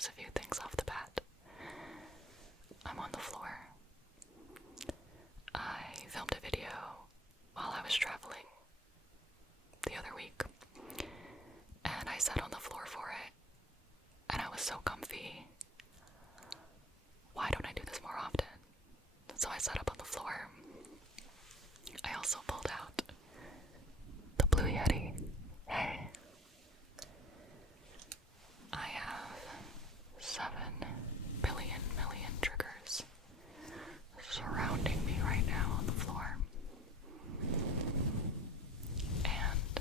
notice a few things off the bat. I'm on the floor. I filmed a video while I was traveling the other week, and I sat on the floor for it, and I was so comfy. Why don't I do this more often? So I sat up on the floor. I also pulled out the Blue Yeti. Hey. I have 7 billion million triggers surrounding me right now on the floor. And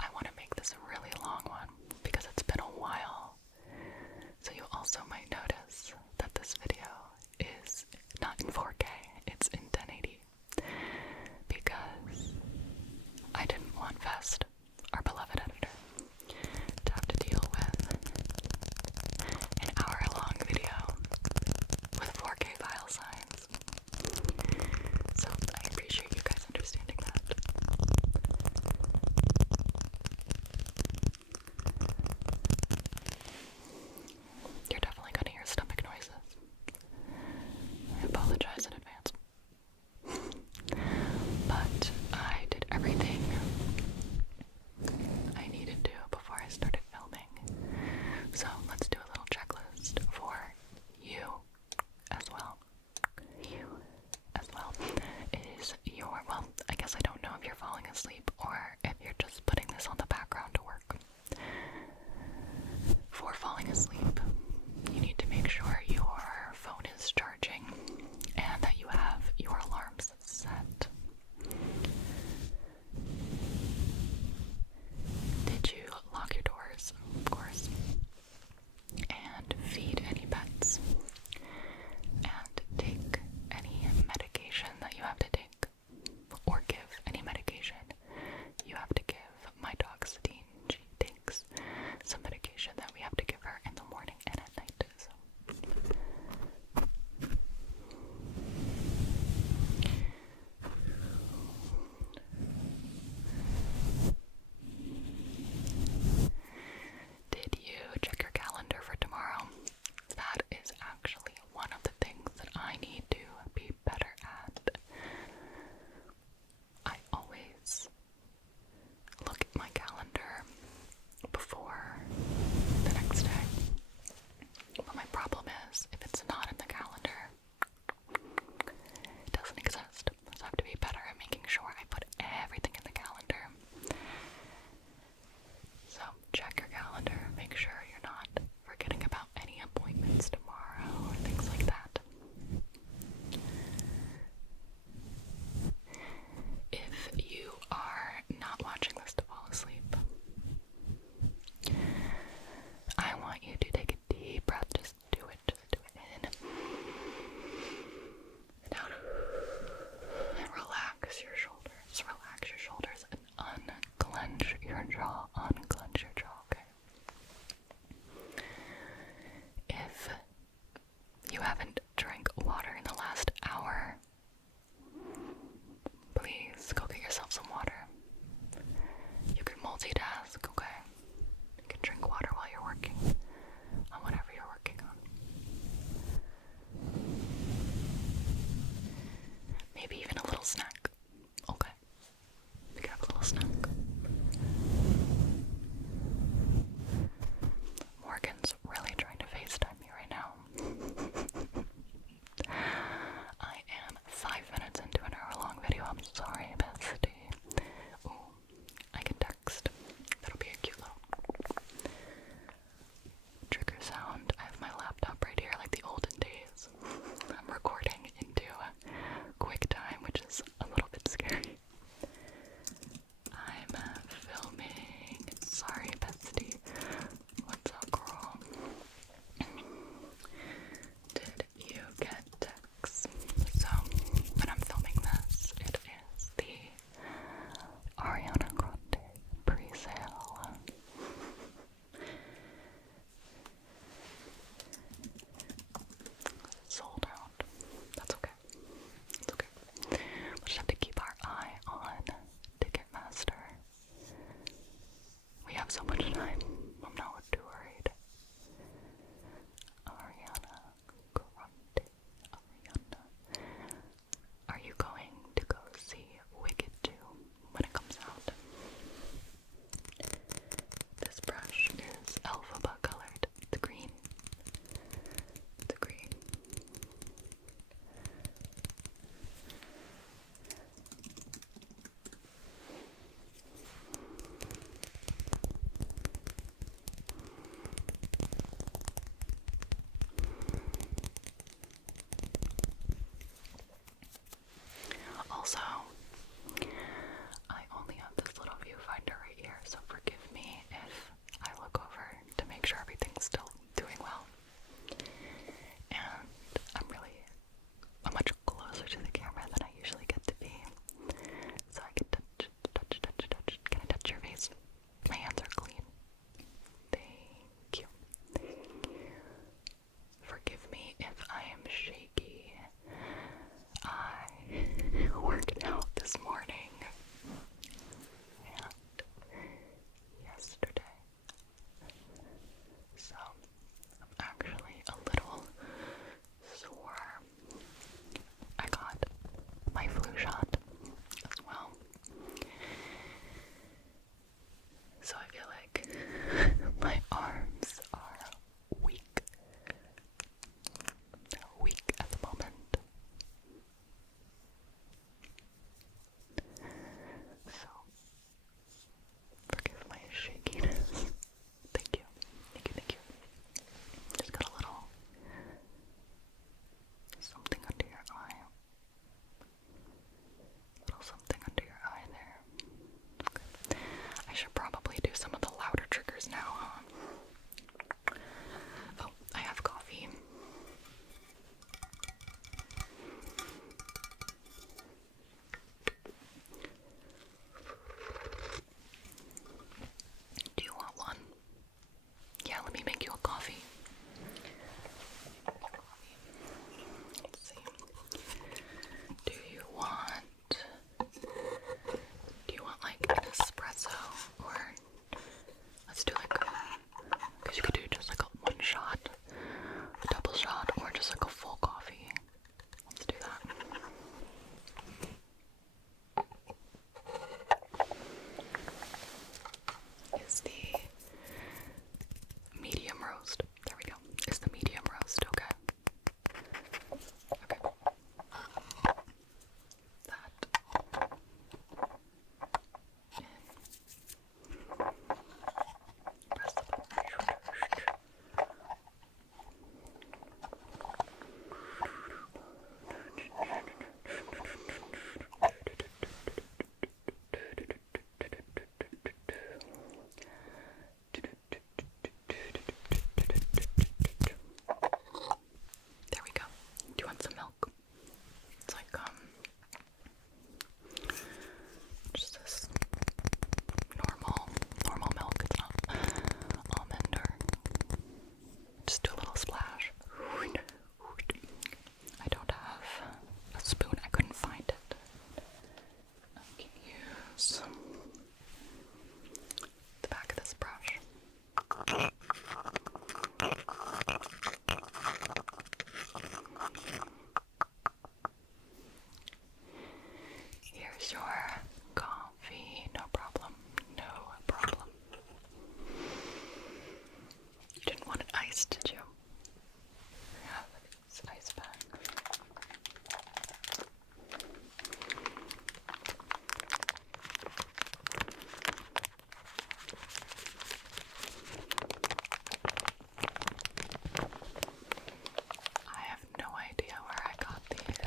I want to make this a really long one because it's been a while. So you also might notice that this video is not in 4K, it's in 1080. Because I didn't want Vest, our beloved editor, to have to deal with an hour-long video with 4K file size. So I appreciate you guys understanding that. You're definitely gonna hear stomach noises. I apologize in advance. But I did everything I needed to before I started filming. So let's do a little checklist for you as well. You as well. Well, I guess I don't know if you're falling asleep or if you're just putting this on the background to work. For falling asleep, you need to make sure your phone is charging and that you have your alarms set. Did you lock your doors? Of course. And feed any pets. And take any medication that you have to take. Or give any medication you have to give. My dog Sadine, she takes some medication that we have to give her in the morning and at night. So. Did you check your calendar for tomorrow? That is actually one of the things that I need to be better at. I always look at my calendar before the next day. But my problem is, if it's not in the calendar, it doesn't exist. So I have to be better at making sure I put everything in the calendar. So check your calendar, make sure you're not forgetting about any appointments tomorrow or things like that. If you are not watching this to fall asleep, I want you to take a deep breath. Just do it in and out. And relax your shoulders and unclench your jaw, okay? If you haven't drank water in the last hour, please go get yourself some water. You can multitask, okay? You can drink water while you're working on whatever you're working on. Maybe even a little snack, okay? You can have a little snack. Morgan's really trying to FaceTime me right now. I am 5 minutes into an hour-long video. I'm sorry, bestie. Ooh, I can text. That'll be a cute little trigger sound. I have my laptop right here like the olden days. I'm recording into QuickTime, which is a Here's your coffee. No problem. No problem. You didn't want it iced, did you? Yeah, this ice bag. I have no idea where I got these.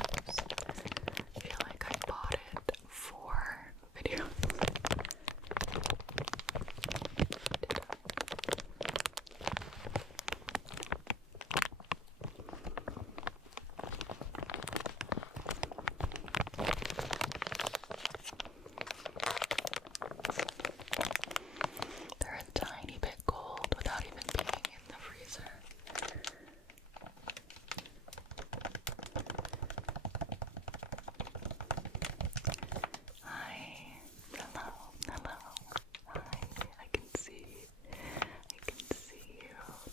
I feel like I bought it for videos. They're a tiny bit cold without even being in the freezer. Hi. Hello. Hello. Hi. I can see you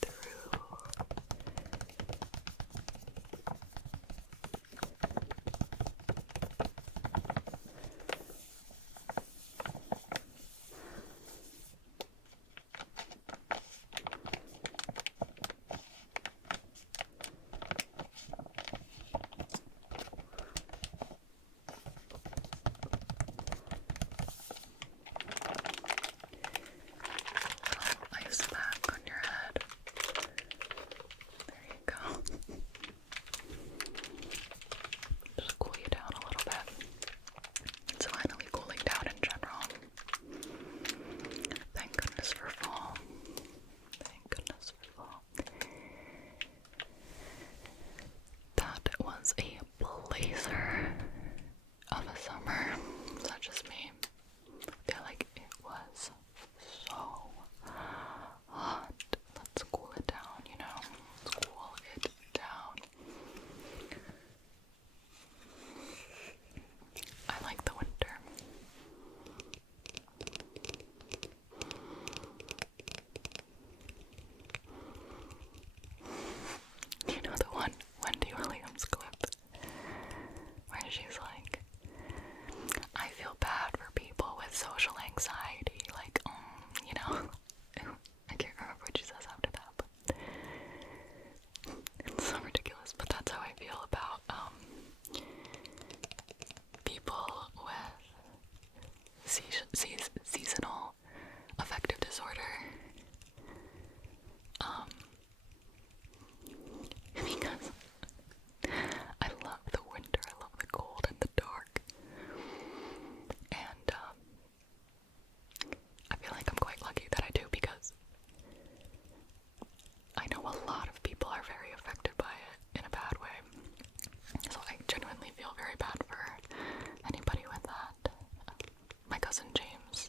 through. Ice pack on your head. There you go. Just cool you down a little bit. It's finally cooling down in general. Thank goodness for fall. Thank goodness for fall. That was a blazer of a summer, such as me. I feel like it was so hot. Let's cool it down, you know? Let's cool it down. I like the winter. You know the one Wendy Williams clip where she's like, I feel bad for people with social anxiety, like, you know, I can't remember what she says after that, but it's so ridiculous, but that's how I feel about, people with seasonal affective disorder, because I love the winter, I love the cold and the dark, and, I feel like I'm quite lucky that I do, because I know a lot of people are very affected by it in a bad way, so I genuinely feel very bad for anybody with that. My cousin James,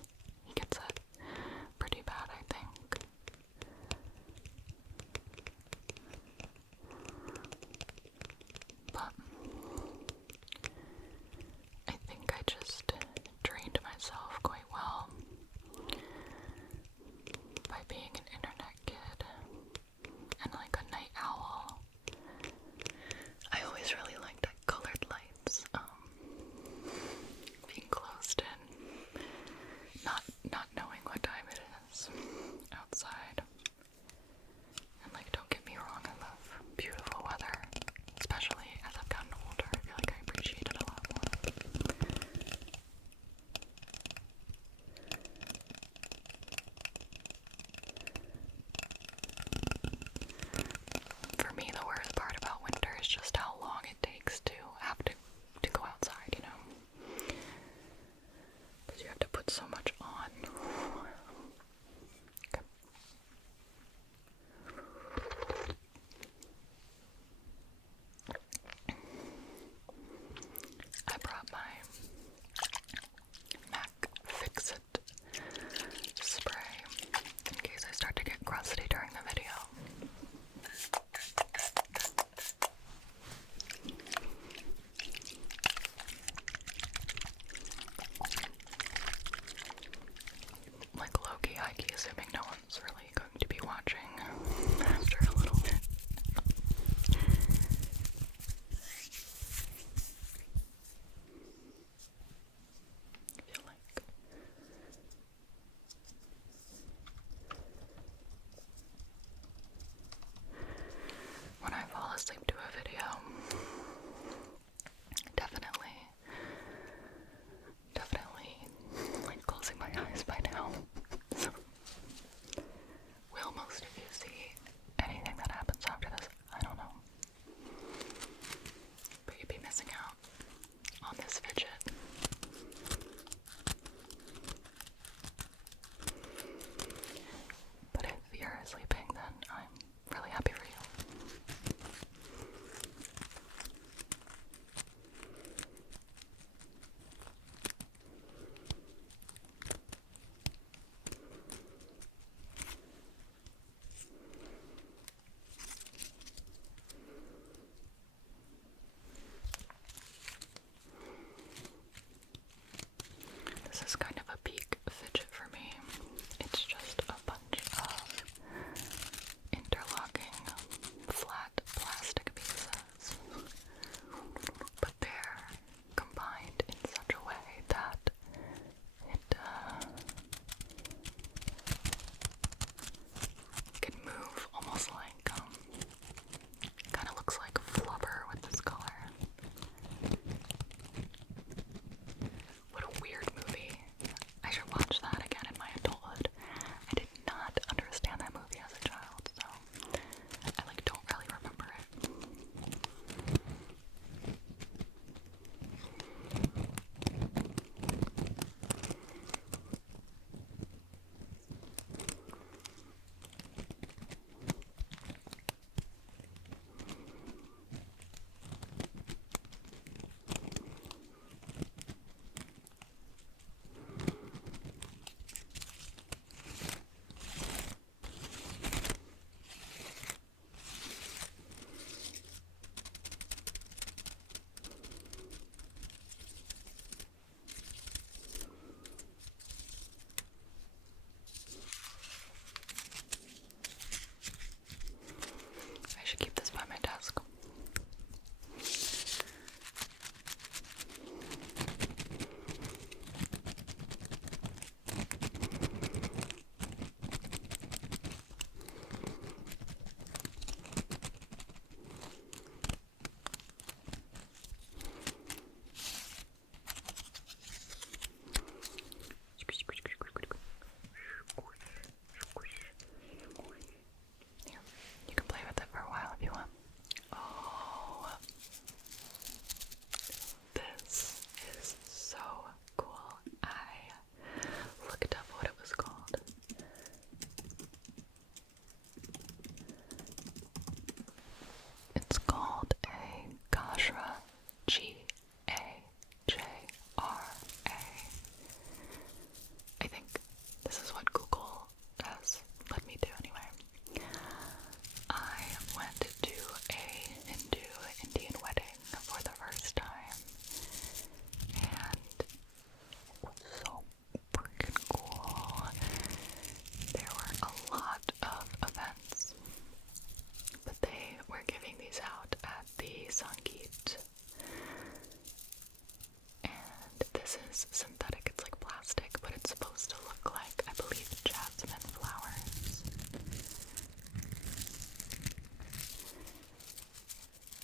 this is what Google has led me to anyway. I went to a Hindu Indian wedding for the first time, and it was so freaking cool. There were a lot of events, but they were giving these out at the Sangeet. And this is synthetic, it's like plastic, but it's supposed to look like, I believe, jasmine flowers.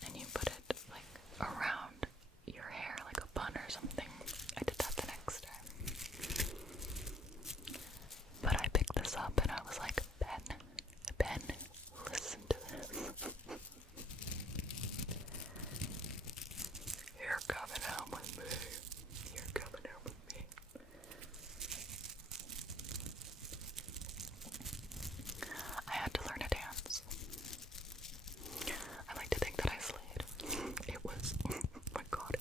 And you put it like around your hair like a bun or something. I did that the next time. But I picked this up and I was like, Ben, listen to this. You're coming out with me. You're coming out with me. I had to learn a dance. I like to think that I slayed. It was, oh my god,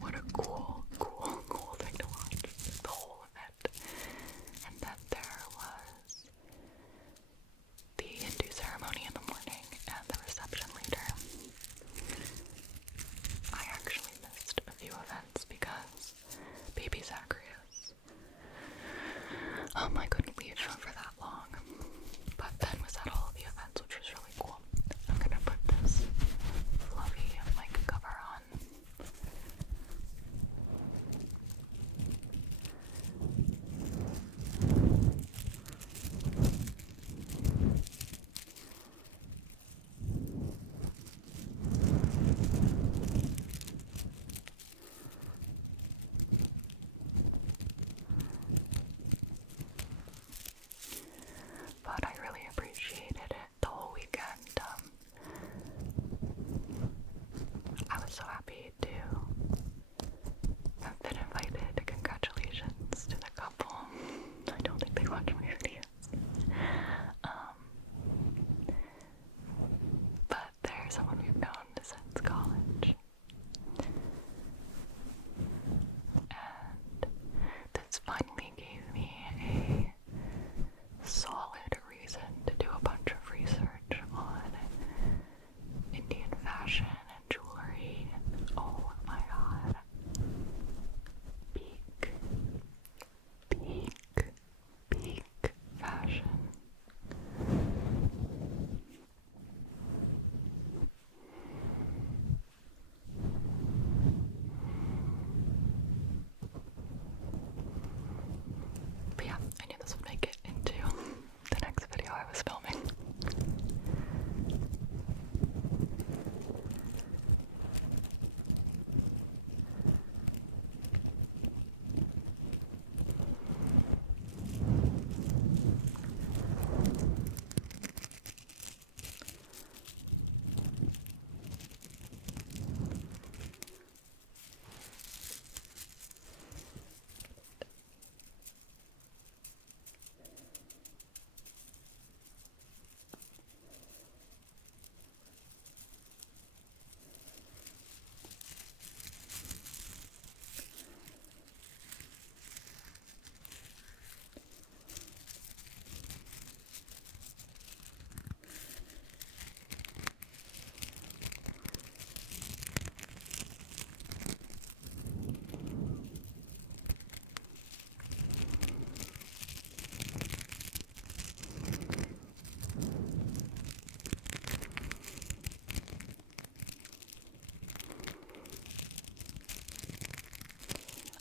what a cool thing to watch. The whole event. And then there was the Hindu ceremony in the morning and the reception later. I actually missed a few events because baby Zacharias. I couldn't leave for that long. But Ben was at all of the events, which was really cool. I'm gonna put this fluffy mic cover on. But I really appreciated it the whole weekend. I was so happy to have been invited. Congratulations to the couple. I don't think they watch my videos. But they're someone we've known since college. And this finally gave me a solid reason to do a bunch of research on Indian fashion and jewelry. Oh my god. Peak fashion. But yeah, I knew this would make it into the next video I was filming.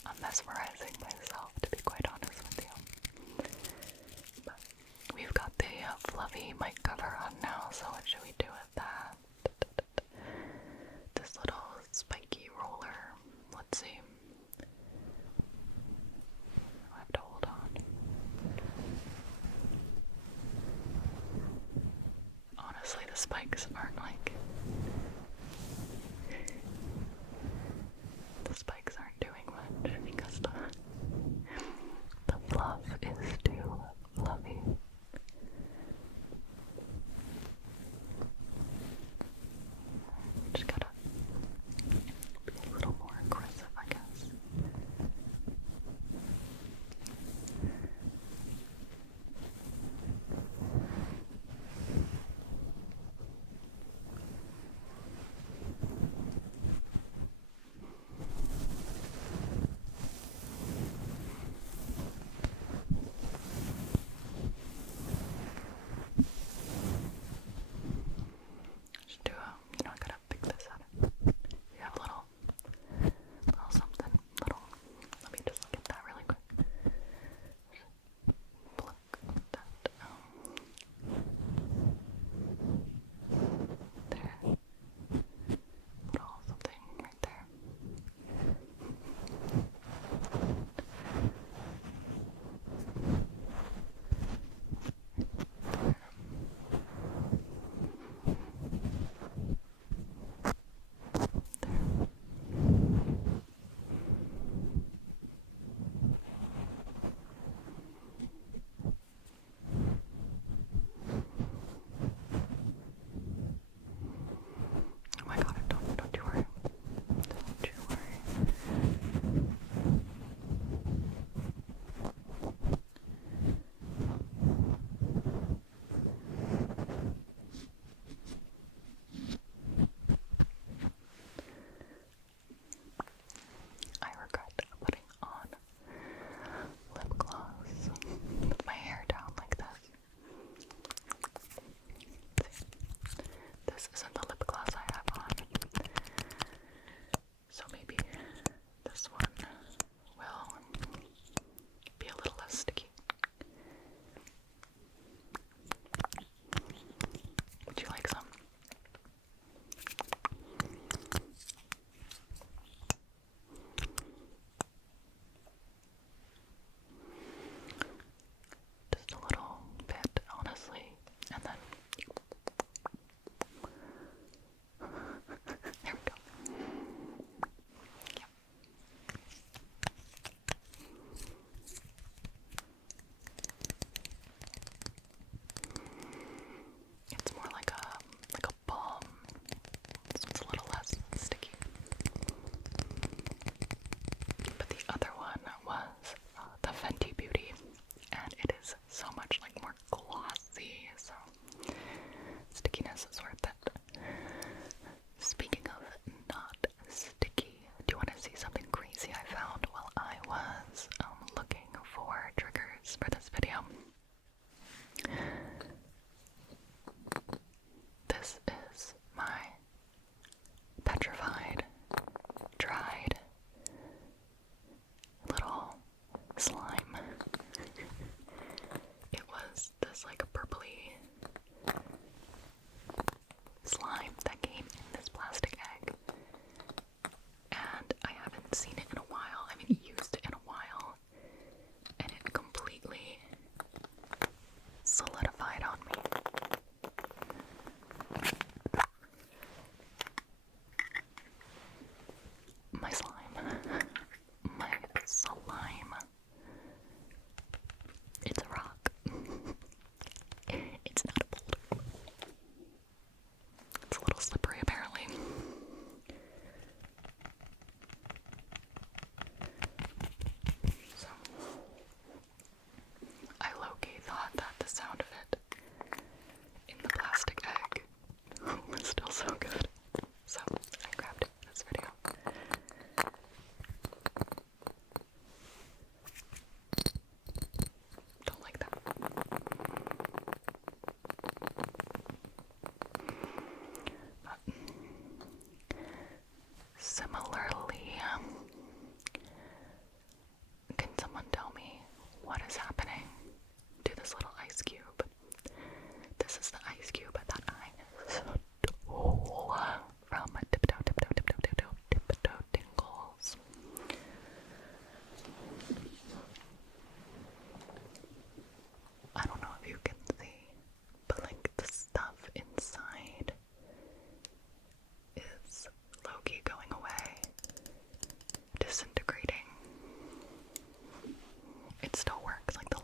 I'm mesmerizing myself, to be quite honest with you. But we've got the fluffy mic cover on now, so what should we do with that? This little spiky roller. Let's see. I have to hold on. Honestly, the spikes aren't like... The spikes aren't doing much because the fluff is too fluffy. Just gotta be a little more aggressive, I guess. what is happening to this little ice cube. This is the ice cube that I stole from Tiptoe Tingles. I don't know if you can see, but like the stuff inside is low-key going away, disintegrating. It still works, like the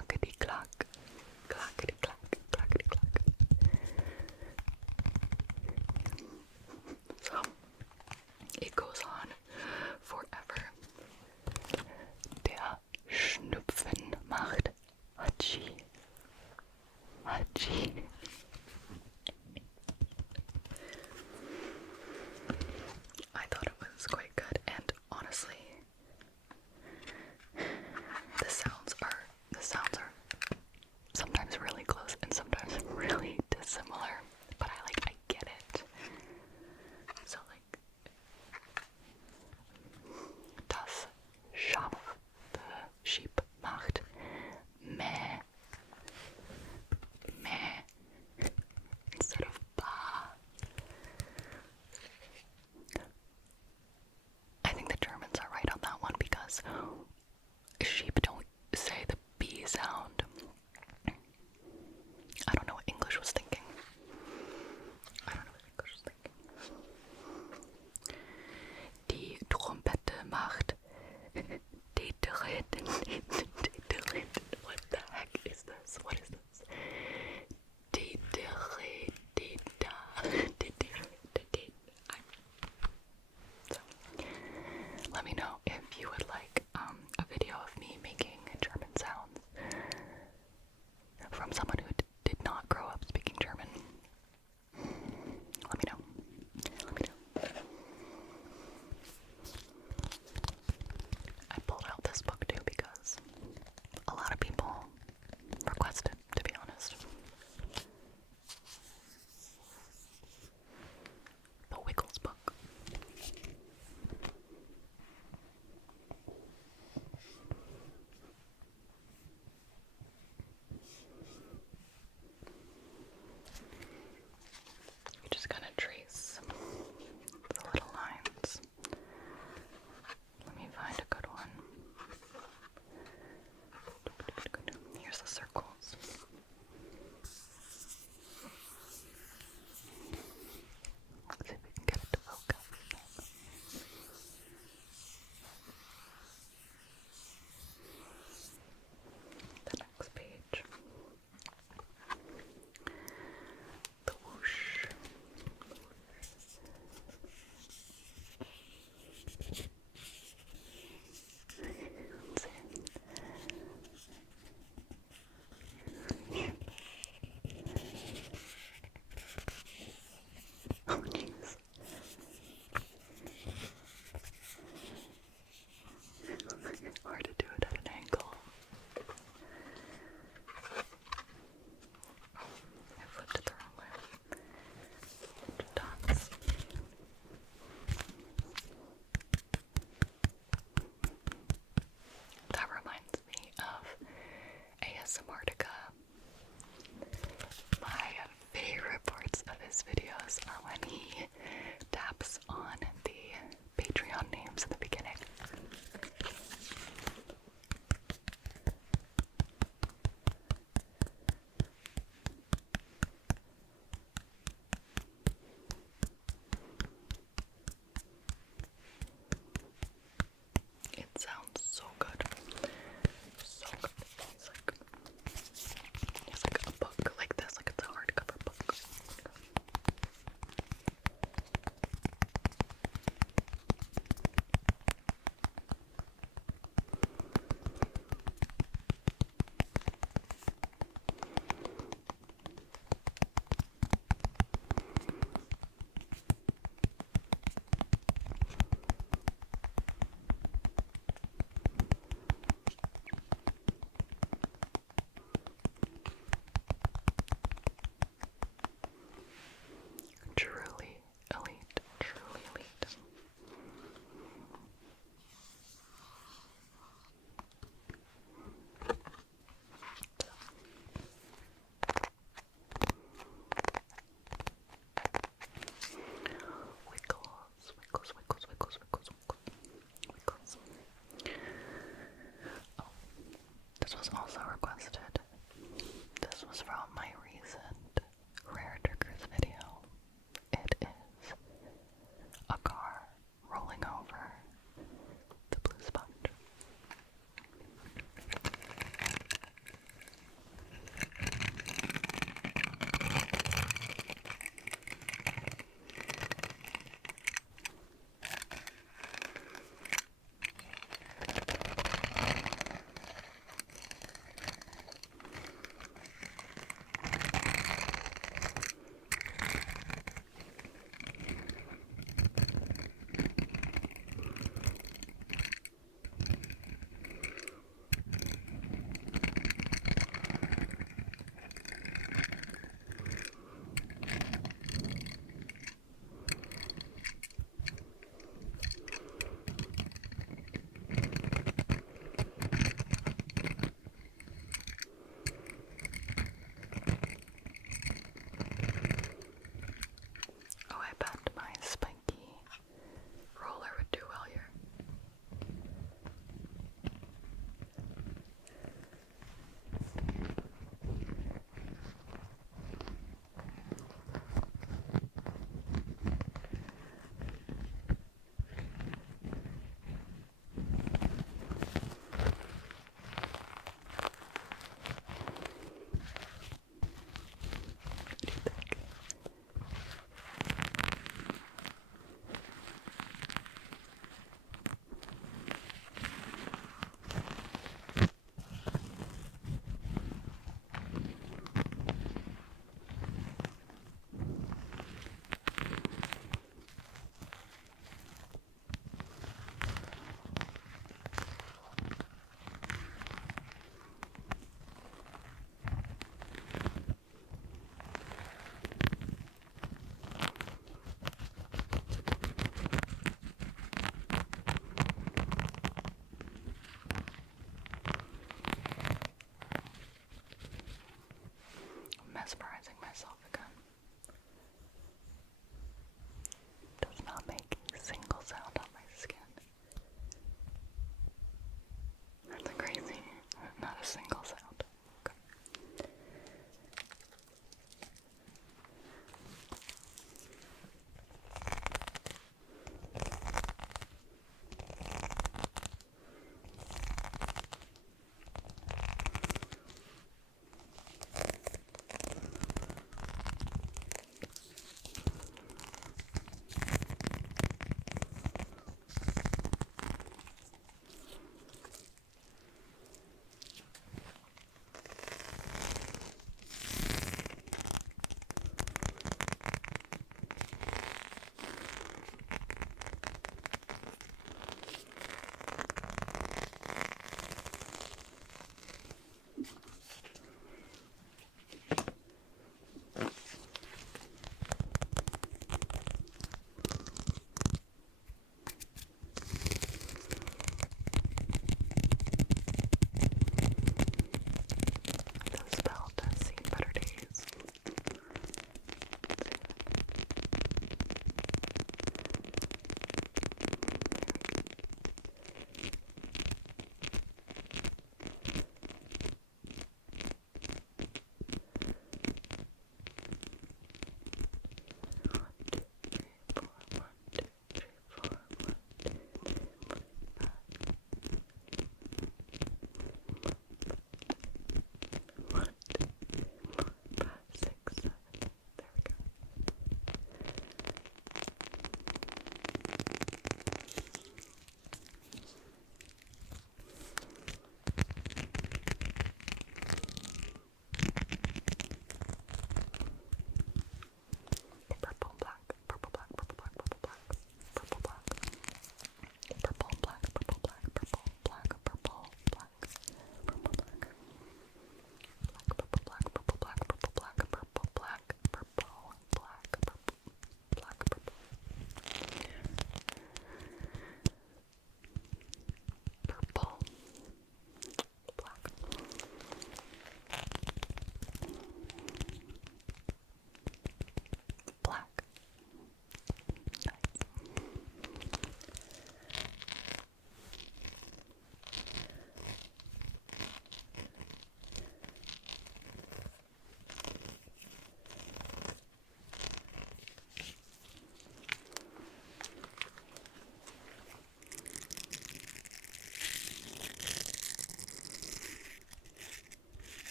clackety clack, clackety clack, clackety clack. So it goes on forever. Der Schnupfen macht Hatschi. Hatschi. I thought it was quite good, and honestly, the sounds are sometimes really close and sometimes really dissimilar, but I get it. So like, das Schaf, the sheep, macht meh, meh, instead of ba. I think the Germans are right on that one because sheep don't say the B sound. I don't know what English was thinking. Die Trompete macht Detereten. What the heck is this? What is this? So, let me know if you would like a video of me making German sounds from someone who did not grow up speaking German. Let me know. Let me know. I pulled out this book too because a lot of people requested, to be honest. The Wiggles book. You just kind of trace the little lines. Let me find a good one. Here's the circles. Let's see if we can get it to focus. The next page. The whoosh. Let's see. Oh jeez. Hard to do it at an angle. I flipped it the wrong way. Dots. That reminds me of ASMRtica. My favorite parts of his videos are when he taps on the Patreon names in the beginning. It sounds so good. So good. It's like a book like this, like it's a hardcover book. Truly elite. Truly elite. Wiggles. Oh, this was also requested. This was from my recent Rare Triggers video. It is a car rolling over the blue sponge.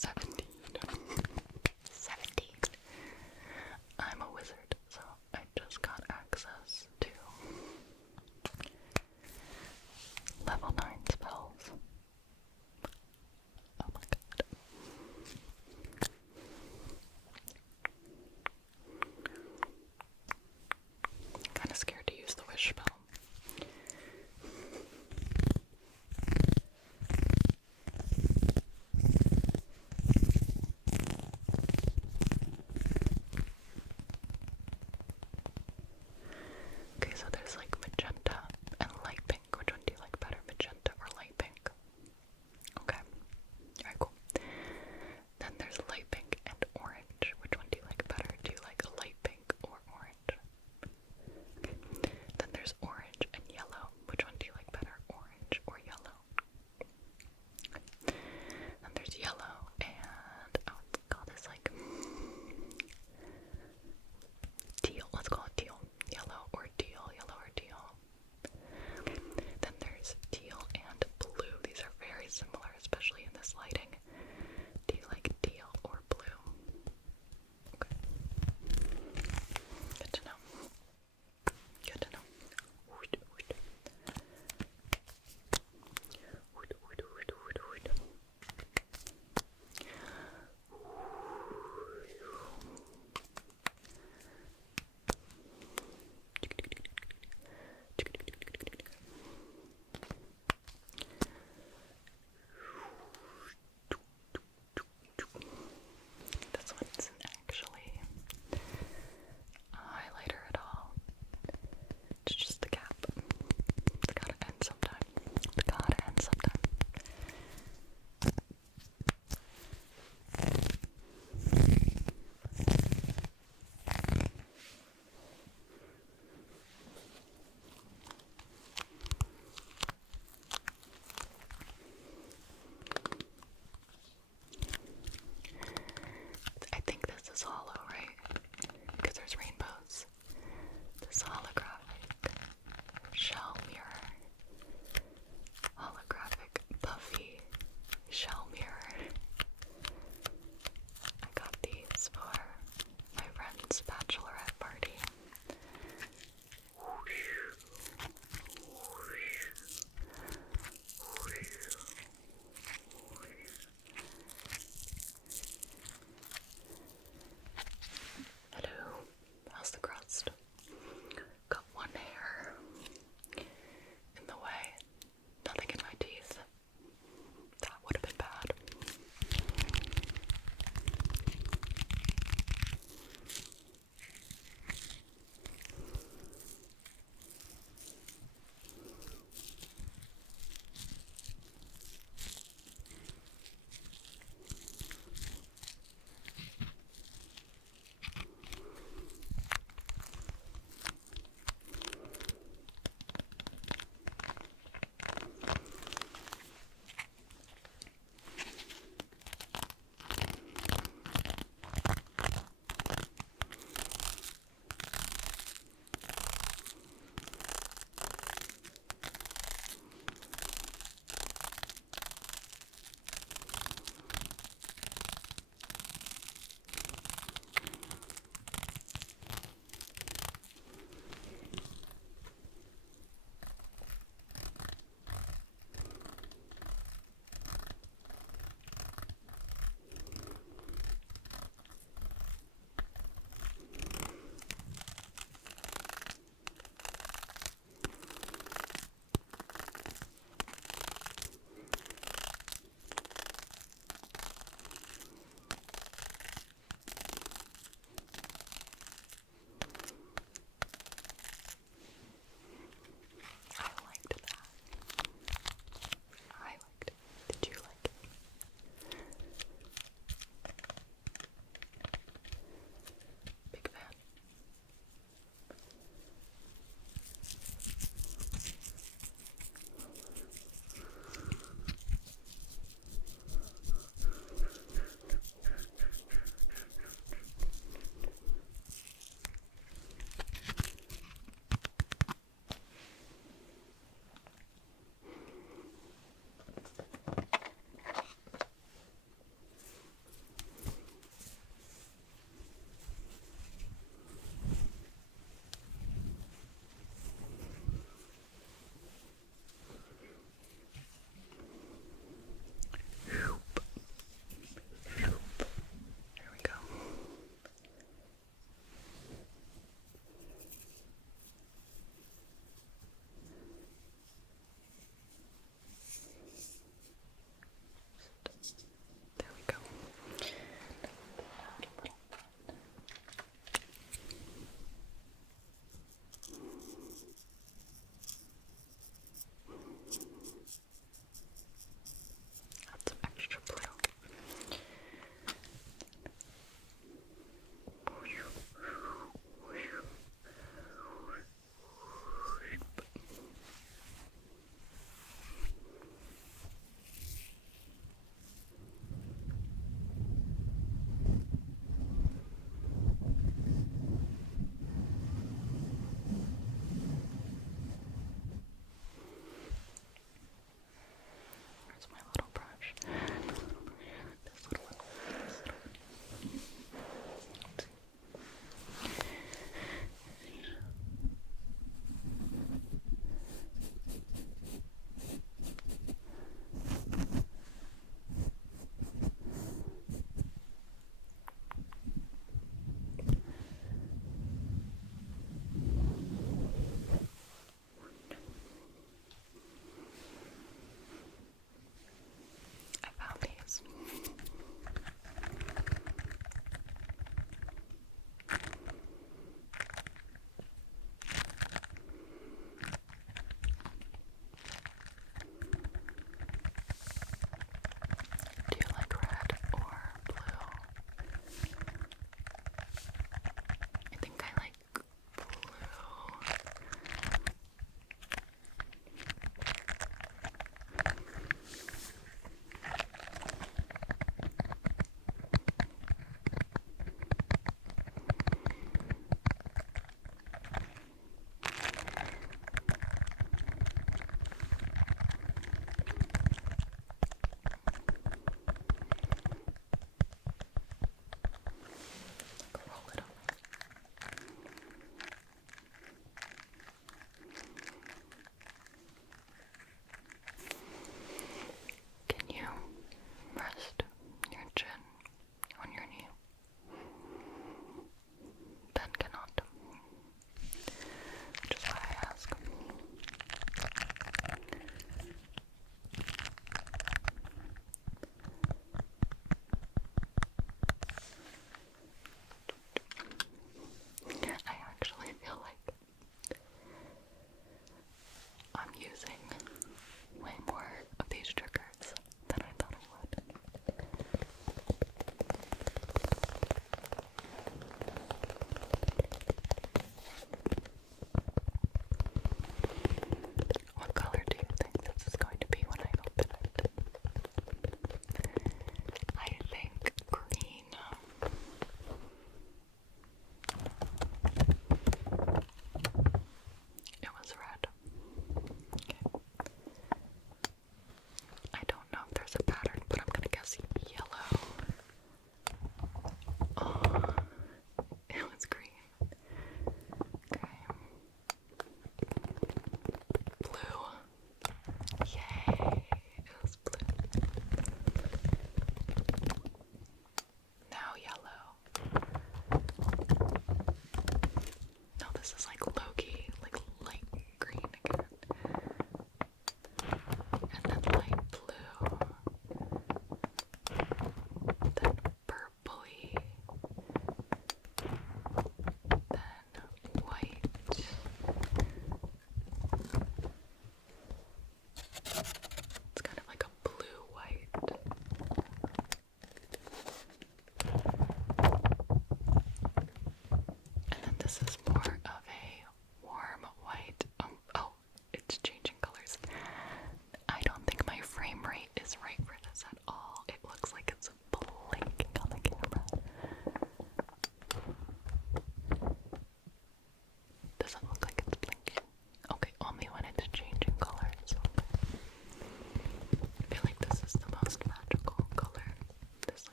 17. 17. I'm a wizard, so I just got access to level 9 spells. Oh my god. Kinda scared to use the wish spell.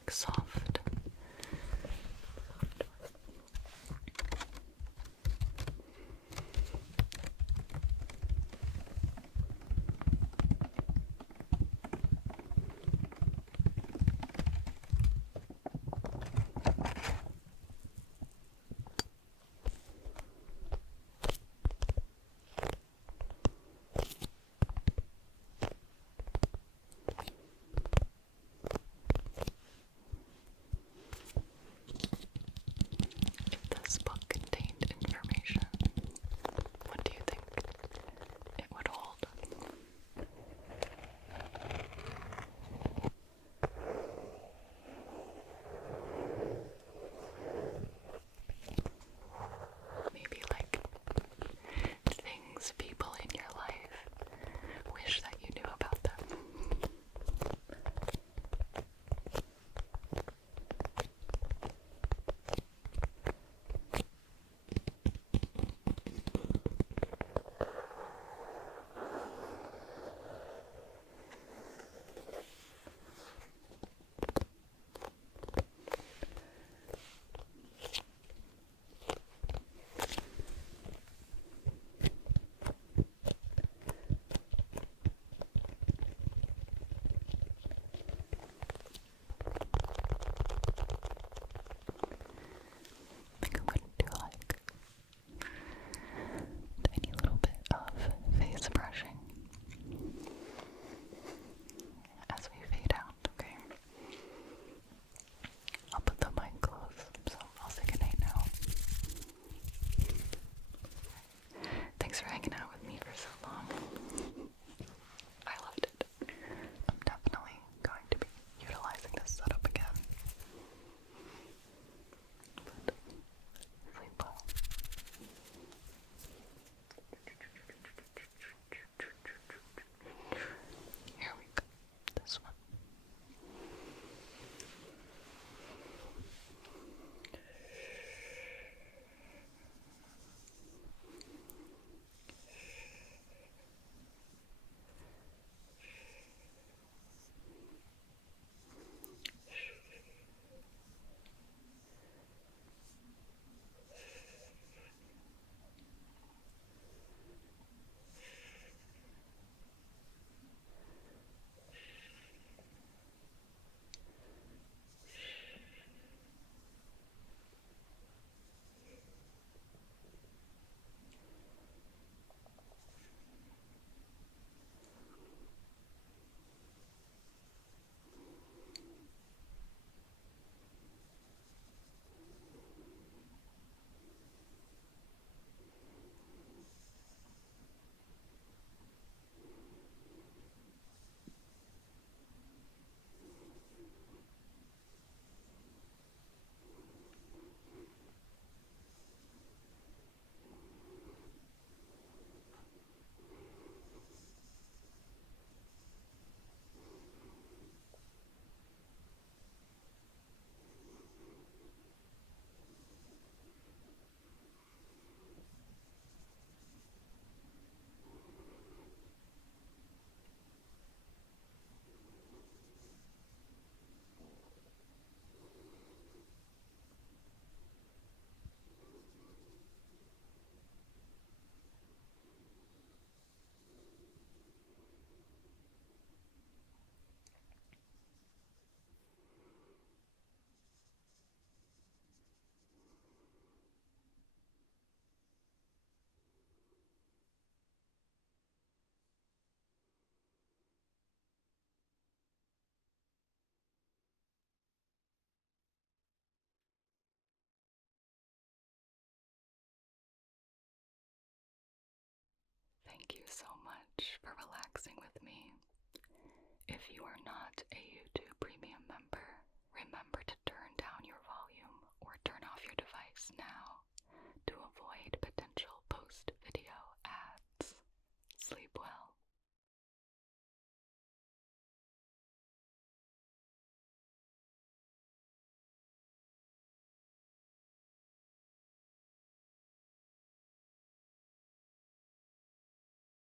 like soft. If this book contained information, what do you think it would hold? Maybe like things, people in your life wish that you knew about them. I think I'm gonna do like a tiny little bit of face brushing as we fade out, okay? I'll put the mic close, so I'll say goodnight now. Thanks for hanging out with me for so long. I loved it. I'm definitely going to be utilizing this setup again. But sleep well. Here we go. This one. Thank you so much for relaxing with me. If you are not